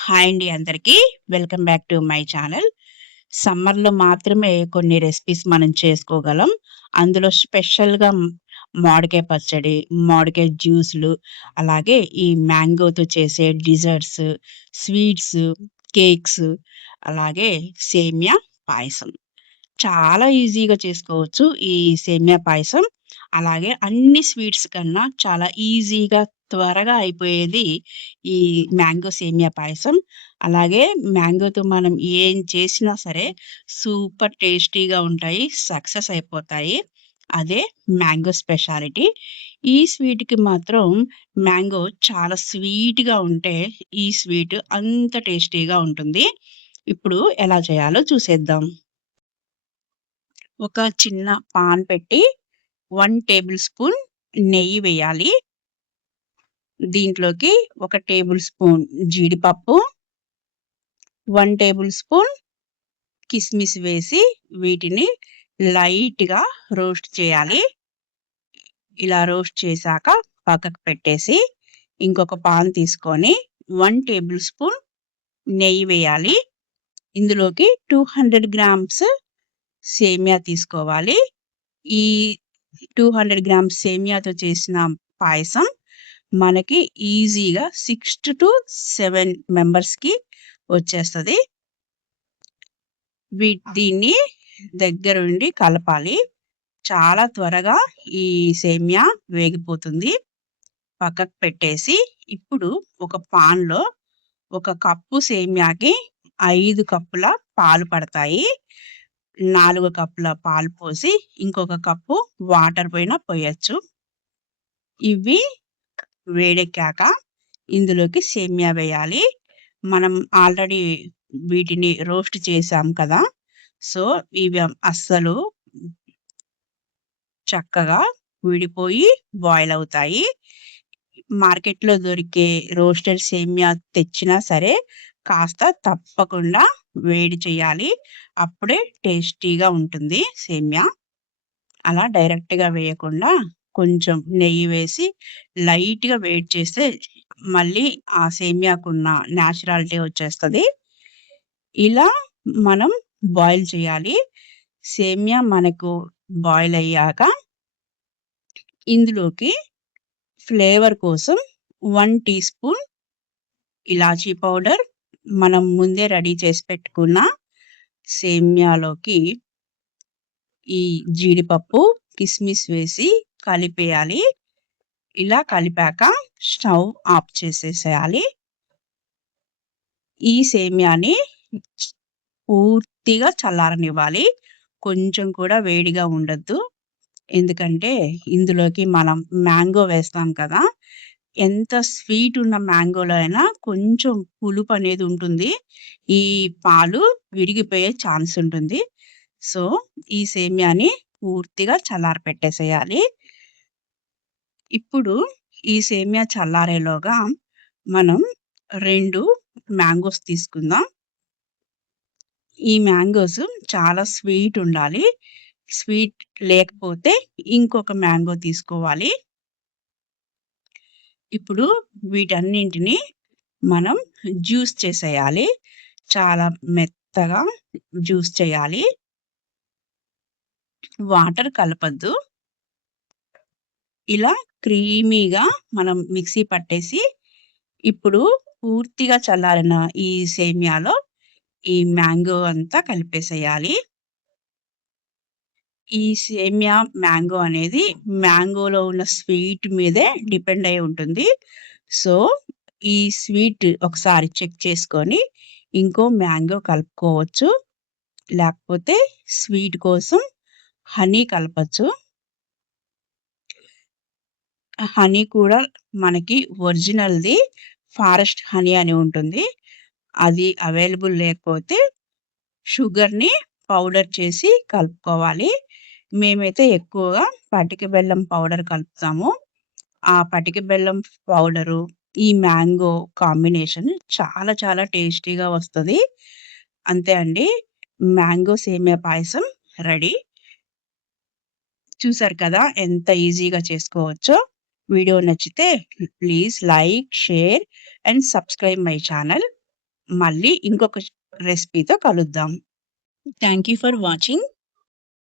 Hi అండి అందరికీ. Welcome back to my channel. సమ్మర్‌లో మాత్రమే కొన్ని రెసిపీస్ మనం చేసుకోగలం. అందులో స్పెషల్‌గా మామిడికాయ పచ్చడి, మామిడికాయ జ్యూస్‌లు, అలాగే ఈ మ్యాంగోతో చేసే డిజర్ట్స్, స్వీట్స్, కేక్స్, అలాగే సేమియా పాయసం. చాలా ఈజీగా చేసుకోవచ్చు ఈ సేమియా పాయసం. అలాగే అన్ని స్వీట్స్ కన్నా చాలా ఈజీగా, త్వరగా అయిపోయేది ఈ మ్యాంగో సేమియా పాయసం. అలాగే మ్యాంగోతో మనం ఏం చేసినా సరే సూపర్ టేస్టీగా ఉంటాయి. సక్సెస్ అయిపోతాయి. అదే మ్యాంగో స్పెషాలిటీ. ఈ స్వీట్‌కి మాత్రం మ్యాంగో చాలా స్వీట్‌గా ఉంటే, ఈ స్వీట్ అంత టేస్టీగా ఉంటుంది. ఇప్పుడు ఎలా చేయాలో చూసేద్దాం. ఒక చిన్న పాన్ పెట్టి 1 టేబుల్ స్పూన్ నెయ్యి వేయాలి. దీంట్లోకి ఒక టేబుల్ స్పూన్ జీడిపప్పు, 1 టేబుల్ స్పూన్ కిస్మిస్ వేసి వీటిని లైట్‌గా రోస్ట్ చేయాలి. ఇలా రోస్ట్ చేశాక పక్కకు పెట్టేసి, ఇంకొక పాన్ తీసుకొని 1 టేబుల్ స్పూన్ నెయ్యి వేయాలి. ఇందులోకి 200 గ్రామ్స్ సేమియా తీసుకోవాలి. ఈ 200 గ్రామ్స్ సేమియాతో చేసిన పాయసం మనకి ఈజీగా 6-7 మెంబర్స్‌కి వచ్చేస్తది. దీన్ని దగ్గరుండి కలపాలి. చాలా త్వరగా ఈ సేమియా వేగిపోతుంది. పక్కకు పెట్టేసి, ఇప్పుడు ఒక పాన్‌లో ఒక కప్పు సేమియాకి 5 కప్పుల పాలు పడతాయి. 4 కప్పుల పాలు పోసి, ఇంకొక కప్పు వాటర్ పోయినా పోయొచ్చు. ఇవి వేడెక్కాక ఇందులోకి సేమియా వేయాలి. మనం ఆల్రెడీ వీటిని రోస్ట్ చేశాం కదా! సో, ఇవి అస్సలు చక్కగా విడిపోయి బాయిల్ అవుతాయి. మార్కెట్‌లో దొరికే రోస్టెడ్ సేమియా తెచ్చినా సరే, కాస్త తప్పకుండా వేడి చేయాలి. అప్పుడే టేస్టీగా ఉంటుంది సేమియా. అలా డైరెక్ట్‌గా వేయకుండా కొంచెం నెయ్యి వేసి లైట్‌గా వేడి చేస్తే మళ్ళీ ఆ సేమియాకున్న నేచురాలిటీ వచ్చేస్తది. ఇలా మనం బాయిల్ చేయాలి. సేమియా మనకు బాయిల్ అయ్యాక ఇందులోకి ఫ్లేవర్ కోసం 1 టీ స్పూన్ ఇలాచీ పౌడర్, మనం ముందే రెడీ చేసి పెట్టుకున్న సేమియాలోకి ఈ జీడిపప్పు, కిస్మిస్ వేసి కలిపేయాలి. ఇలా కలిపాక స్టవ్ ఆఫ్ చేసేసేయాలి. ఈ సేమియాని పూర్తిగా చల్లారనివ్వాలి. కొంచెం కూడా వేడిగా ఉండొద్దు. ఎందుకంటే ఇందులోకి మనం మ్యాంగో వేస్తాం కదా! ఎంత స్వీట్ ఉన్న మ్యాంగోలో అయినా కొంచెం పులుపనేది ఉంటుంది. ఈ పాలు విరిగిపోయే ఛాన్స్ ఉంటుంది. సో, ఈ సేమియాని పూర్తిగా చల్లారపెట్టేసేయాలి. ఇప్పుడు ఈ సేమియా చల్లారేలోగా మనం 2 మ్యాంగోస్ తీసుకుందాం. ఈ మ్యాంగోస్ చాలా స్వీట్ ఉండాలి. స్వీట్ లేకపోతే ఇంకొక మ్యాంగో తీసుకోవాలి. ఇప్పుడు వీటన్నింటిని మనం జ్యూస్ చేసేయాలి. చాలా మెత్తగా జ్యూస్ చేయాలి. వాటర్ కలపొద్దు. ఇలా క్రీమీగా మనం మిక్సీ పట్టేసి, ఇప్పుడు పూర్తిగా చల్లారిన ఈ సేమియాలో ఈ మ్యాంగో అంతా కలిపేసేయాలి. ఈ సేమియా మ్యాంగో అనేది మ్యాంగోలో ఉన్న స్వీట్ మీదే డిపెండ్ అయ్యి ఉంటుంది. సో, ఈ స్వీట్ ఒకసారి చెక్ చేసుకొని ఇంకో మ్యాంగో కలుపుకోవచ్చు. లేకపోతే స్వీట్ కోసం హనీ కలపొచ్చు. హనీ కూడా మనకి ఒరిజినల్‌ది ఫారెస్ట్ హనీ అని ఉంటుంది. అది అవైలబుల్ లేకపోతే షుగర్‌ని పౌడర్ చేసి కలుపుకోవాలి. మేమైతే ఎక్కువగా పటిక బెల్లం పౌడర్ కలుపుతాము. ఆ పటిక బెల్లం పౌడరు, ఈ మ్యాంగో కాంబినేషన్ చాలా చాలా టేస్టీగా వస్తది. అంతే అండి. మ్యాంగో సేమియా పాయసం రెడీ. చూసారు కదా! ఎంత ఈజీగా చేసుకోవచ్చో. వీడియో నచ్చితే please like, share and subscribe my channel. మళ్ళీ ఇంకొక రెసిపీతో కలుద్దాం. Thank you for watching.